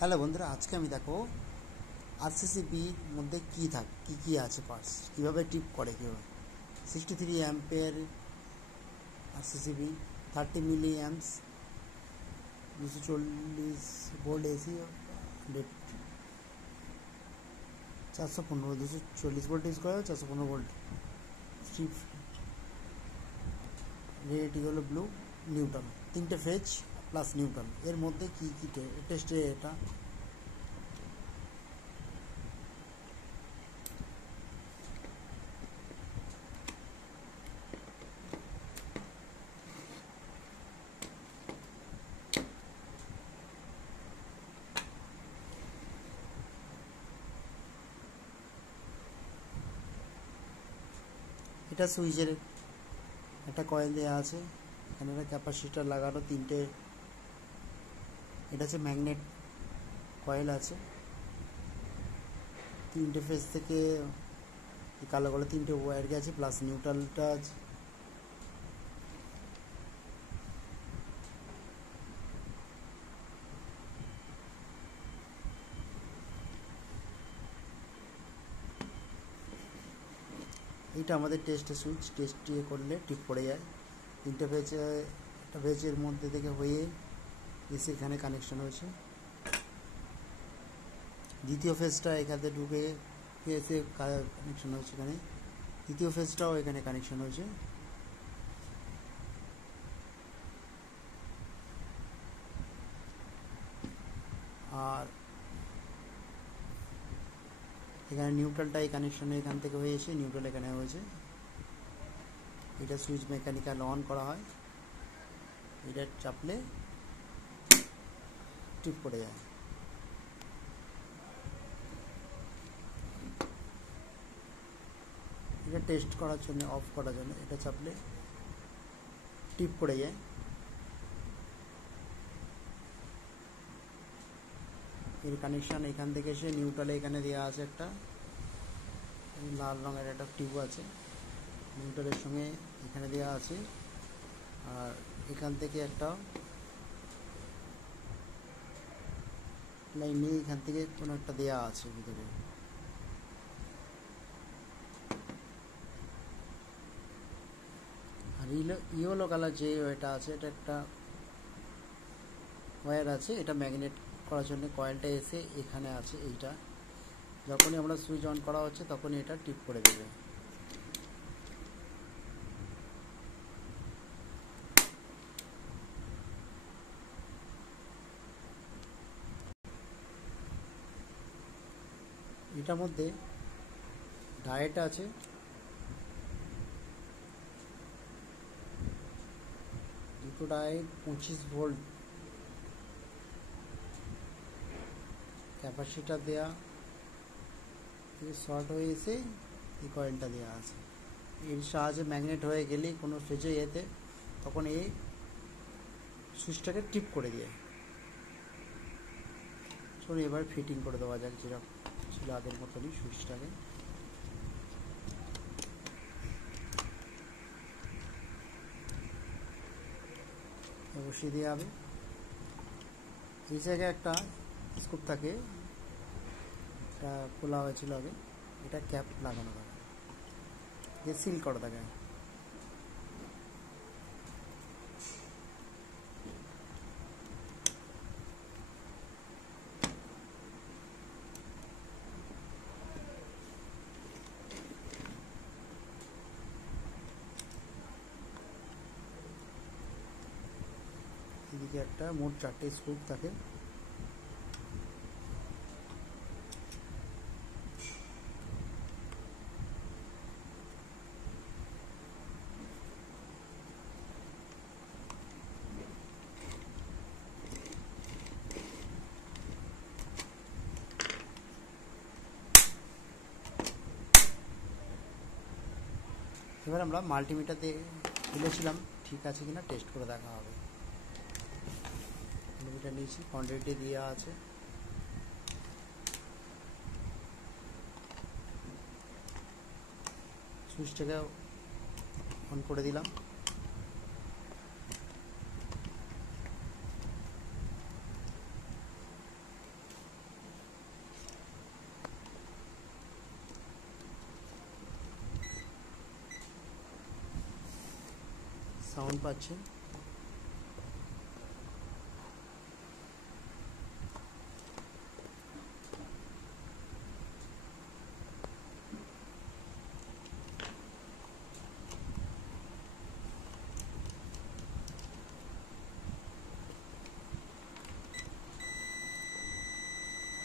Hello বন্ধুরা, আজকে আমি দেখো আরসিসিবির মধ্যে কী আছে পার্টস, কীভাবে টিপ করে, কীভাবে 63 অ্যাম্পের RCCB, 30 milli amps, 240 volt AC, 415 240 volt use করা, 415 volt strip, red, yellow, blue, neutral, 3টে ফেজ প্লাস নিউট্রাল। এর মধ্যে কী টেস্টে এটা সুইচের একটা কয়েল দেওয়া আছে, এখানে একটা ক্যাপাসিটার লাগানো, 3টে, এটা হচ্ছে ম্যাগনেট কয়েল আছে, 3টে ফেজ থেকে কালো কালো 3টে ওয়্যার গেছে, প্লাস নিউট্রালটা আছে। এইটা আমাদের টেস্টের সুইচ, টেস্ট করলে ঠিক পড়ে যায়। 3টে ফেজ, একটা ফেজের মধ্যে থেকে হয়ে এসে এখানে কানেকশন হয়েছে, দ্বিতীয় ফেজটা এখানে ঢুকে এসে কানেকশন হয়েছে, এখানে তৃতীয় ফেজটাও এখানে কানেকশন হয়েছে। আর এখানে নিউট্রালটা এই কানেকশনে এখান থেকে হয়ে এসে নিউট্রাল এখানে হয়েছে। এটা সুইচ মেকানিক্যাল অন করা হয়, এটা চাপলে টিপ পড়ে যায়। এটা টেস্ট করার জন্য, অফ করার জন্য এটা চাপলে টিপ পড়ে যায়। এর কানেকশান এখান থেকে এসে নিউট্রালে এখানে দেওয়া আছে, একটা লাল রঙের একটা টিউব আছে, নিউট্রালের সঙ্গে এখানে দেওয়া আছে। আর এখান থেকে একটা লাইন নিয়ে এখান থেকে কোনো একটা দেওয়া আছে ভিতরে। আর ইয়েলো কালার যে ওয়েটা আছে, এটা একটা ওয়্যার আছে, এটা ম্যাগনেট করার জন্য কয়েলটা এসে এখানে আছে। এইটা যখনই আমরা সুইচ অন করা হচ্ছে তখনই এটা টিপ করে দেবে। এটার মধ্যে ডায়েট আছে, দুটো ডায়েট, 25 ভোল্ট ক্যাপাসিটার দেয়া, শর্ট হয়ে এসে এই কয়েলটা দেওয়া আছে। এর সাহায্যে ম্যাগনেট হয়ে গেলেই কোনো ফেজে এতে তখন এই সুইচটাকে টিপ করে দিয়ে চলুন এবার ফিটিং করে দেওয়া যাক, যেরকম ছিল আগের মতনই সুইচটাকে। বসিয়ে দেওয়া হবে। এই জায়গায় একটা স্কুপ থাকে, এটা খোলা হয়েছিল আগে, এটা ক্যাপ লাগানো থাকে, যে সিল করা থাকে। এদিকে একটা মোট 4টে স্ক্রু থাকে। এবার আমরা মাল্টিমিটার দিয়ে খুলেছিলাম, ঠিক আছে কিনা টেস্ট করে দেখা হবে। মাল্টিমিটার নিয়েছি, কোয়ান্টিটি দেওয়া আছে, সুইচটাকে অন করে দিলাম। সাউন্ড পাচ্ছেন।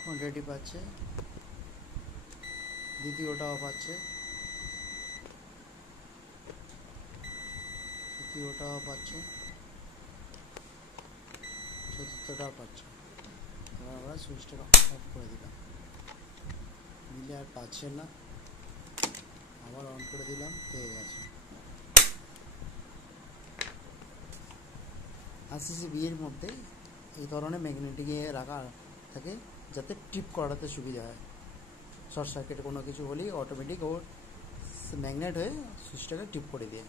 কোয়ান্টিটি পাচ্ছে, দ্বিতীয়টাও পাচ্ছে, তৃতীয়টাও পাচ্ছে, চতুর্থটাও পাচ্ছে। এবার আমরা সুইচটা অফ করে দিলাম, দিলে আর পাচ্ছে না, আবার অন করে দিলাম, পেয়ে গেছে। আরসিসি বিয়ের মধ্যে এই ধরনের ম্যাগনেটিক রাখা থাকে যাতে ট্রিপ করাতে সুবিধা হয়। শর্ট সার্কিট কোনো কিছু হলেই অটোমেটিক ও ম্যাগনেট হয়ে সুইচটাকে ট্রিপ করে দেয়।